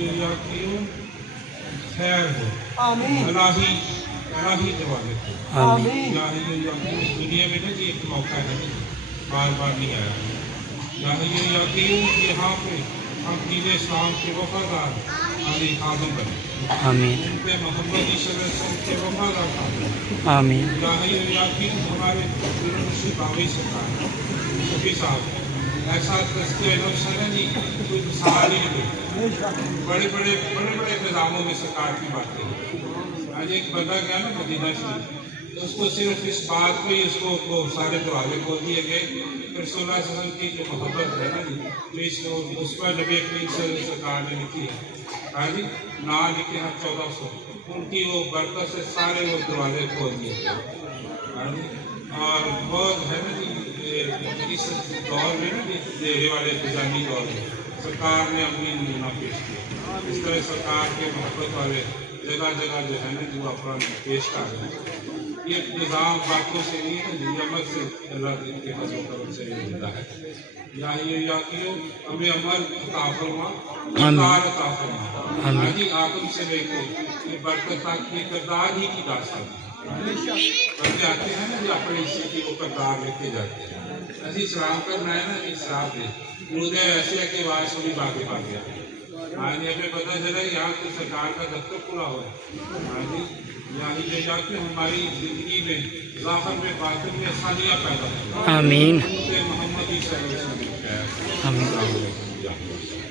یقین خیر ہو، آمین الہی دروازے کو آمین یقین دنیا میں نا ایک موقع ہے بار بار نہیں آیا یقین یہاں پہ ہم دین اسلام کے وفادار علی خادم بنے، آمین ان پہ محمد صلی اللہ علیہ وسلم کے وفادار خادم آمین یقین ہمارے مرشد باوی سرکار شفیع صاحب ایسا تزکیہ نفس ہے نا جی، کوئی مثال ہی نہیں، بڑے بڑے نظاموں میں سرکار کی باتیں ہیں۔ آج ایک بندہ گیا نا مدینہ شریف، تو اس کو صرف اس بات پہ ہی اس کو سارے دروازے کھول دیے گئے، رسول اللہ صلی اللہ علیہ وسلم کی جو محبت ہے نا جی، جو اس پر نبی کریم صلی اللہ علیہ وسلم سرکار نے لکھی ہے، ہاں جی نا لکھے ہیں 1400، ان کی وہ برکت سے سارے وہ دروازے کھول دیے گئے، ہاں جی۔ اور بہت ہے نا جی، اس دور میں نا دیرے والے خزانی دور میں سرکار نے اپنی نمونہ پیش کیا، اس طرح سرکار کے محبت والے جگہ جگہ جو ہے نا جو افراد پیش کر رہے ہیں، یہ نظام باتوں سے نہیں ہے، نعمت سے اللہ کے فضل و کرم سے یہ ملتا ہے۔ یقین ہمیں عمل عطا فرما، کردار عطا فرما، ہاں جی آدم سے لے کے یہ برکت تک یہ کردار ہی کی داستان ہے۔ بندے آتے ہیں نا جو اپنے حصے کی وہ کردار لے کے جاتے ہیں، ایسی سلام کرنا ہے نا جی سلام دے مجھے ایسے ہے کہ آواز سنی باقی بات گیا، ہاں جی ہمیں پتہ چلا یہاں تو سرکار کا دفتر کھلا ہوا ہے، ہاں جی یہاں جو جا کے ہماری زندگی میں ظاہر میں باطن میں آسانیاں پیدا ہوں، آمین محمد صلی اللہ علیہ وسلم آمین۔ السلام علیکم۔